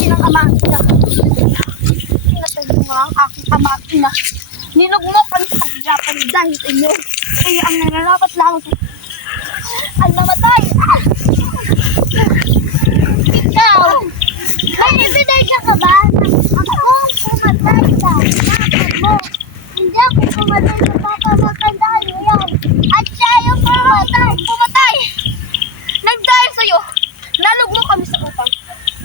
akin ang ama at ina. Pinatay mo nga ang aking ama at ina. Ninugmo kami sa kahirapan dahil sa inyo. Kaya ang nararapat lamang ay mamatay. Ikaw, may ebidensya ka ba? Akong pumatay ka. Bakit mo? Hindi ako pumatay sa papamatandaan mo yan. At siya yung pumatay. Pumatay! Nagdahil sa'yo, nalugmo kami sa upang.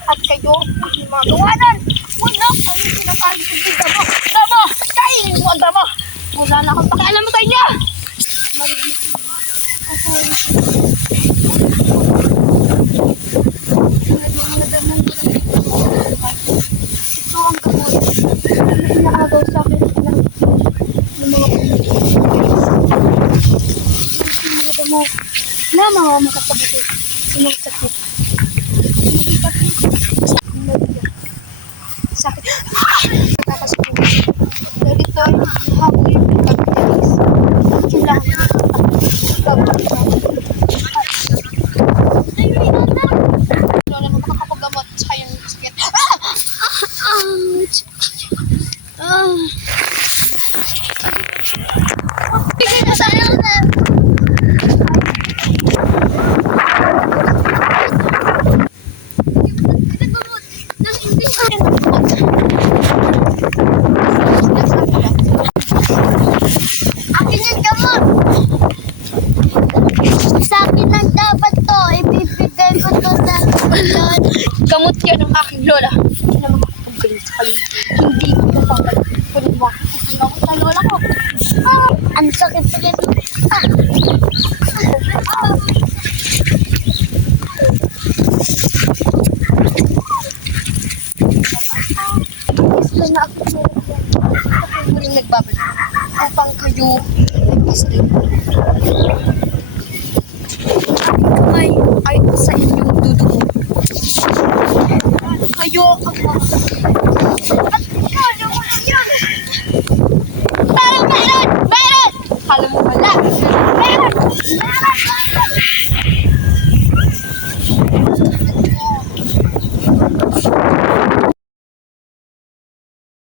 At kayo, yung mga gawanan. Wala kami sinasabi sa bigda mo. Damo! Kainin mo ang damo! Wala na akong pakialam mo sa inyo! Marinig mo. Ako mga damong ito ang kamoy. Nakagaw sa akin ng mga damo na mga makasabuti sa mga sakit. Sakit. Nakakasukin. Dahil ito ay hapon yung pagkakalis. Kailangan lola mo makakapagamot sa kayong sakit. Bigay na tayo na. Akin yung gamot. Sa akin lang dapat to. Ibibigay ko to sa kulon. Gamot yan ng aking lola. Hindi na makakapagaling sa kanya. Hindi ko napapagaling. Kunin mo. Ang gamot ng lola ko. Ang sakit-sakit. Gusto na ako po. Ako muling nagbabalik upang kayo ay paslit.